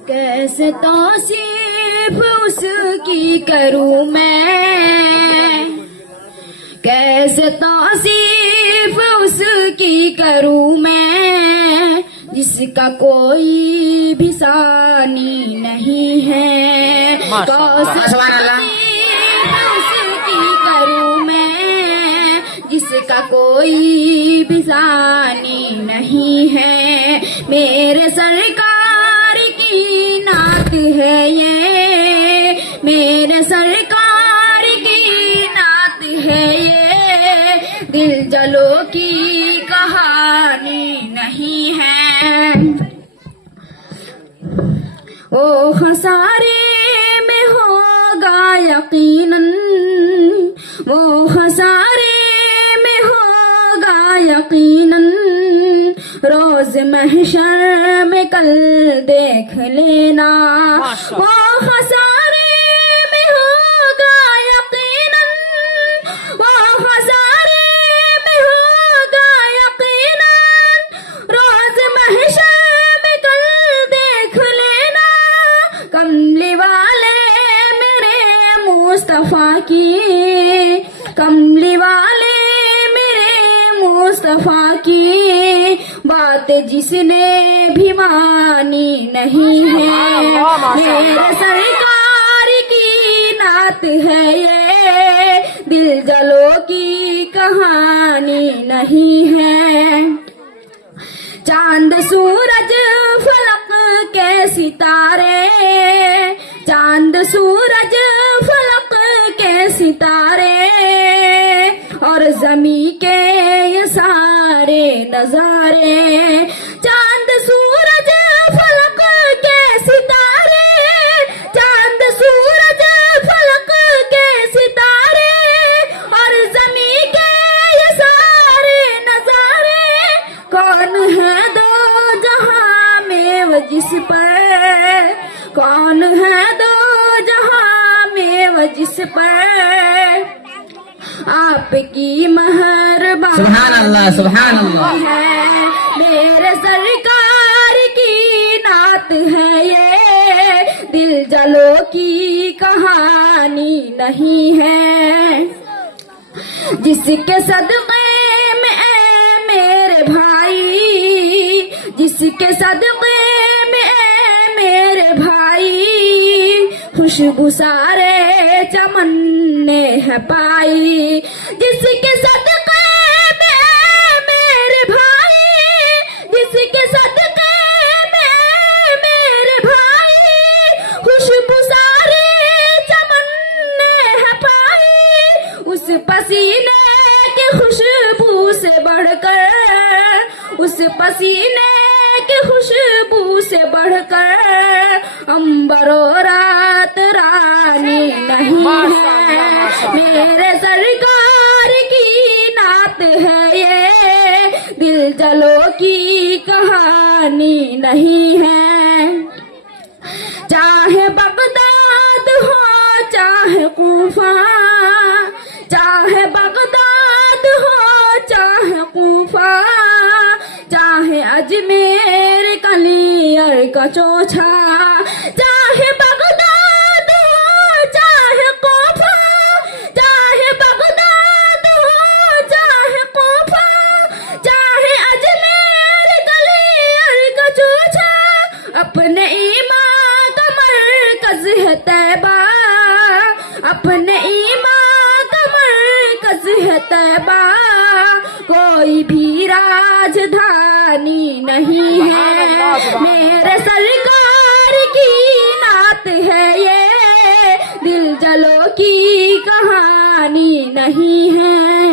कैसे तौसीफ उसकी करूं मैं, कैसे तौसीफ उसकी करूं मैं, जिसका कोई भी सानी नहीं है। कैसे तौसीफ उसकी करूं मैं, जिसका कोई भी सानी नहीं है। मेरे सरकार की नात है ये, मेरे सरकार की नात है ये, दिल जलो की कहानी नहीं है। ओ खसारे में होगा यकीनन, वो खसारे में होगा यकीनन, रोज महशर में कल देख लेना। वो खसारे में होगा यकीनन, वो खसारे में होगा यकीनन, रोज महशर में कल देख लेना। कमली वाले मेरे मुस्तफा की, कमली वाले मेरे मुस्तफा की बात जिसने भी मानी नहीं है। मेरे सरकार की नात है ये, दिल जलो की कहानी नहीं है। चांद सूरज फलक के सितारे, चांद सूरज फलक के सितारे, और जमी के ये सारे नजारे। चांद सूरज फलक के सितारे, चांद सूरज फलक के सितारे, और जमी के ये सारे नजारे। कौन है दो जहां में वो जिस पर, कौन है दो जहां में वो जिस पर आपकी मेहरबानी। सुभान अल्लाह, सुभान अल्लाह है। मेरे सरकार की नात है ये, दिल जलो की कहानी नहीं है। जिसके सदक़े में ऐ मेरे भाई, जिसके सदक़े में ऐ मेरे भाई, खुशबू सारे चमन ने है पाई। जिसके सदक़े में मेरे भाई, जिसके सदक़े में मेरे भाई, खुशबू सारे चमन ने है पाई। उस पसीने की खुशबू से बढ़कर, उस पसीने की खुशबू से बढ़कर, अंबरो रात रानी नहीं है। मेरे सरकार की नात है ये, दिल जलो की कहानी नहीं है। चाहे बगदाद हो चाहे कूफा, चाहे बगदाद हो चाहे कूफा, चाहे अजमेर कलियर का चोछा। चाहे बगदाद हो चाहे कूफा, चाहे बगदाद हो चाहे कूफा, चाहे अजमेर कलियर का चोछा, अपने ईमान का मरकज है तैबा, अपने ईमान का मरकज है तैबा। कोई भी राजधानी नहीं है। मेरे सरकार की नात है ये, दिल जलो की कहानी नहीं है।